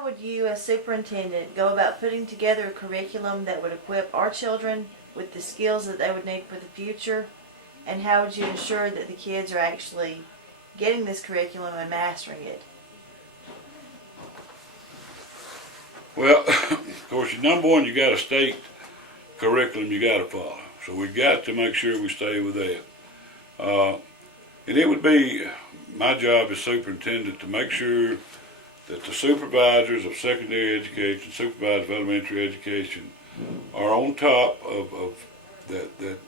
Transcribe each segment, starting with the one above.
how would you, as superintendent, go about putting together a curriculum that would equip our children with the skills that they would need for the future? And how would you ensure that the kids are actually getting this curriculum and mastering it? Well, of course, number one, you got a state curriculum you got to follow. So we got to make sure we stay with that. And it would be my job as superintendent to make sure that the supervisors of secondary education, supervisors of elementary education, are on top of that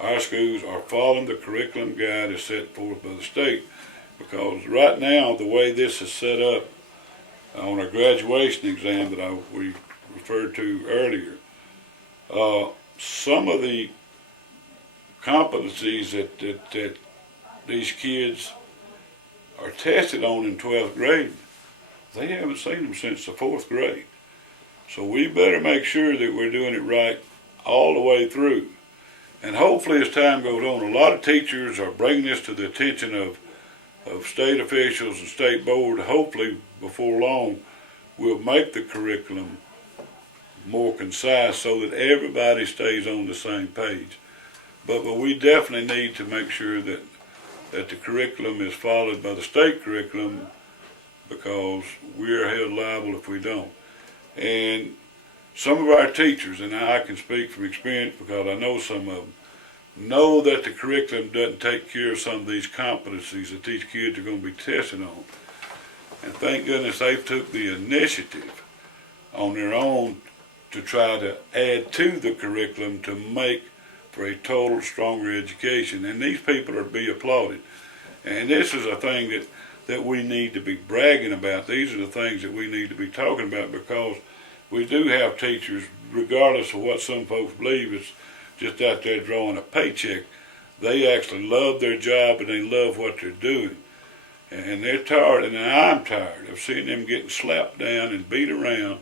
our schools are following the curriculum guide as set forth by the state. Because right now, the way this is set up on our graduation exam that we referred to earlier, some of the competencies that these kids are tested on in 12th grade, they haven't seen them since the 4th grade. So we better make sure that we're doing it right all the way through. And hopefully as time goes on, a lot of teachers are bringing this to the attention of state officials and state board. Hopefully before long we'll make the curriculum more concise so that everybody stays on the same page. But we definitely need to make sure that the curriculum is followed by the state curriculum, because we're held liable if we don't. And some of our teachers, and I can speak from experience because I know some of them, know that the curriculum doesn't take care of some of these competencies that these kids are going to be tested on. And thank goodness they took the initiative on their own to try to add to the curriculum to make for a total stronger education. And these people are to be applauded. And this is a thing that we need to be bragging about. These are the things that we need to be talking about, because we do have teachers, regardless of what some folks believe, it's just out there drawing a paycheck. They actually love their job and they love what they're doing. And they're tired, and I'm tired of seeing them getting slapped down and beat around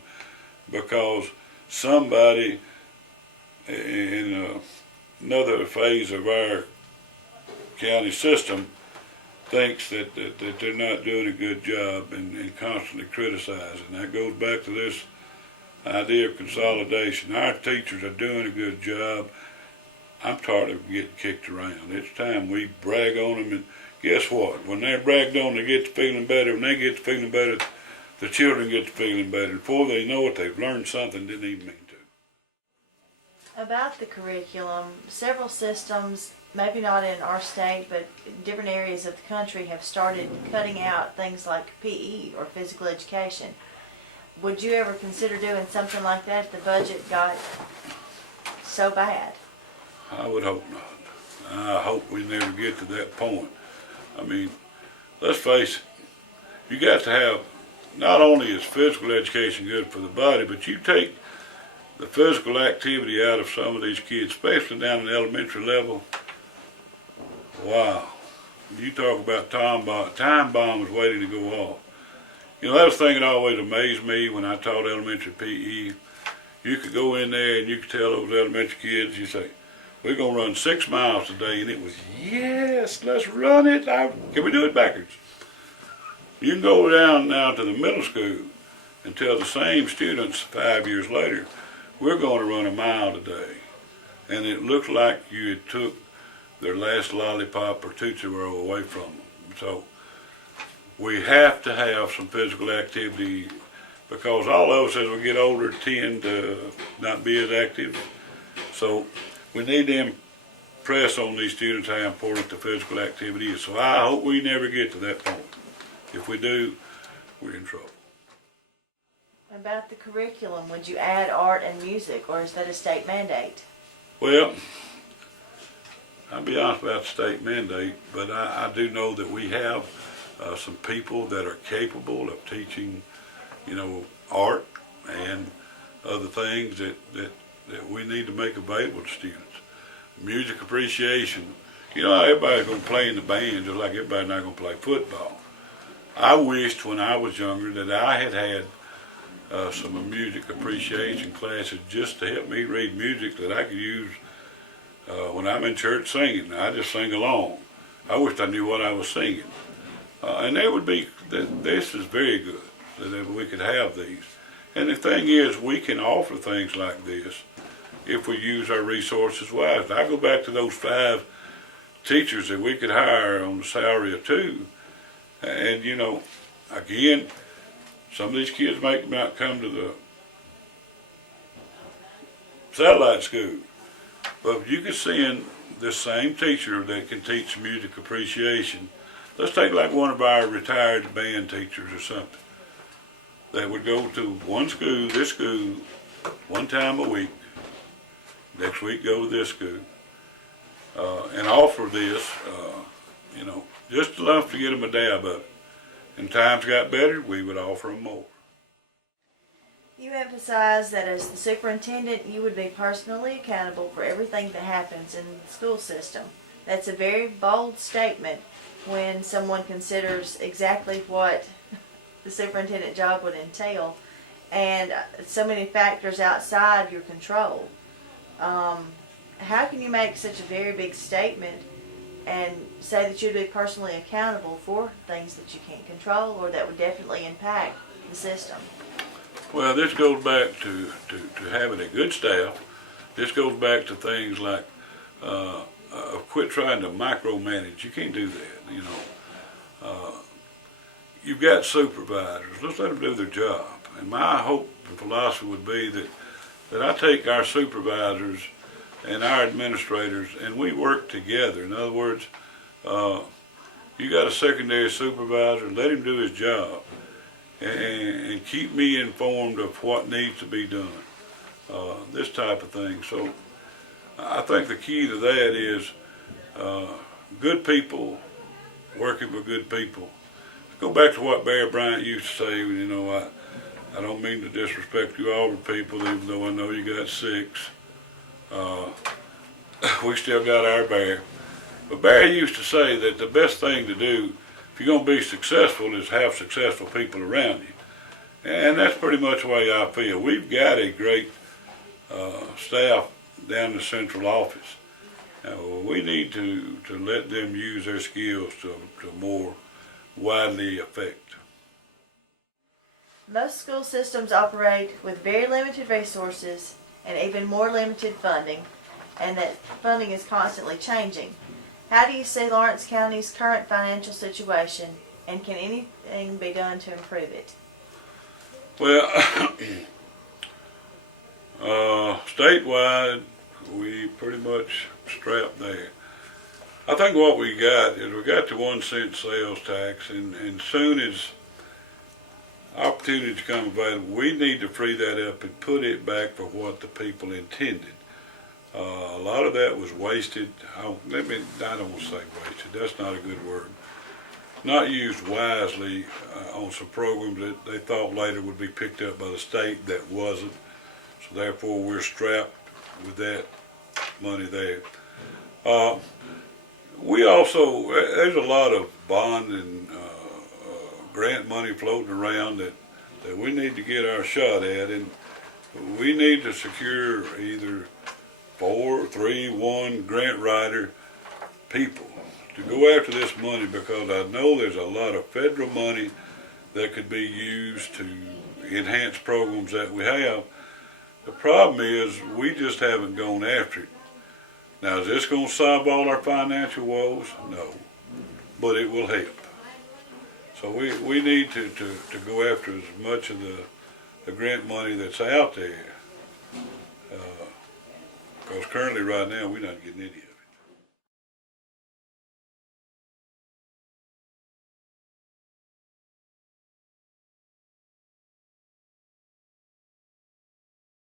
because somebody in another phase of our county system thinks that they're not doing a good job and constantly criticizing. That goes back to this idea of consolidation. Our teachers are doing a good job. I'm tired of getting kicked around. It's time we brag on them, and guess what? When they're bragged on, they get to feeling better. When they get to feeling better, the children get to feeling better. Before they know it, they've learned something they didn't even mean to. About the curriculum, several systems, maybe not in our state, but different areas of the country, have started cutting out things like PE or physical education. Would you ever consider doing something like that if the budget got so bad? I would hope not. I hope we never get to that point. I mean, let's face it, you got to have, not only is physical education good for the body, but you take the physical activity out of some of these kids, especially down in the elementary level. Wow. You talk about time bombs waiting to go off. You know, that was the thing that always amazed me when I taught elementary PE. You could go in there and you could tell those elementary kids, you say, we're going to run 6 miles today. And it was, yes, let's run it. Can we do it backwards? You can go down now to the middle school and tell the same students 5 years later, we're going to run a mile today. And it looked like you had took their last lollipop or Tootsie Roll away from them. So we have to have some physical activity, because all of us as we get older tend to not be as active. So we need to impress on these students how important the physical activity is. So I hope we never get to that point. If we do, we're in trouble. About the curriculum, would you add art and music, or is that a state mandate? Well, I'll be honest about the state mandate, but I do know that we have some people that are capable of teaching, you know, art and other things that we need to make available to students. Music appreciation. You know, everybody's going to play in the band just like everybody's not going to play football. I wished when I was younger that I had some music appreciation classes just to help me read music that I could use when I'm in church singing. I just sing along. I wished I knew what I was singing. And they would be, this is very good. that we could have these. And the thing is, we can offer things like this if we use our resources wisely. I go back to those 5 teachers that we could hire on the salary of 2. And, you know, again, some of these kids might not come to the satellite school, but you could send this same teacher that can teach music appreciation. Let's take like one of our retired band teachers or something that would go to one school, this school, one time a week. Next week go to this school and offer this, you know, just enough to get them a dab of it. And times got better, we would offer them more. You emphasize that as the superintendent, you would be personally accountable for everything that happens in the school system. That's a very bold statement when someone considers exactly what the superintendent job would entail, and so many factors outside your control. How can you make such a very big statement and say that you'd be personally accountable for things that you can't control or that would definitely impact the system? Well, this goes back to having a good staff. This goes back to things like quit trying to micromanage. You can't do that, you know. You've got supervisors. Let's let them do their job. And my hope and philosophy would be that I take our supervisors and our administrators and we work together. In other words, you got a secondary supervisor, let him do his job and keep me informed of what needs to be done, this type of thing. So I think the key to that is good people working with good people. Go back to what Barry Bryant used to say, you know, I don't mean to disrespect you Auburn people, even though I know you got 6. We still got our Barry. But Barry used to say that the best thing to do if you're going to be successful is have successful people around you. And that's pretty much the way I feel. We've got a great staff down in the central office. We need to let them use their skills to more widely affect. Most school systems operate with very limited resources and even more limited funding, and that funding is constantly changing. How do you see Lawrence County's current financial situation, and can anything be done to improve it? Well, statewide, we pretty much strapped there. I think what we got is we got the 1 cent sales tax, and soon as opportunities come available, we need to free that up and put it back for what the people intended. A lot of that was wasted. I don't want to say wasted. That's not a good word. Not used wisely on some programs that they thought later would be picked up by the state that wasn't. So therefore, we're strapped with that money there. We also, there's a lot of bond and grant money floating around that we need to get our shot at, and we need to secure either 4, 3, 1 grant writer people to go after this money, because I know there's a lot of federal money that could be used to enhance programs that we have. The problem is we just haven't gone after it. Now, is this going to solve all our financial woes? No, but it will help. So we need to go after as much of the grant money that's out there, because currently right now we're not getting any of it.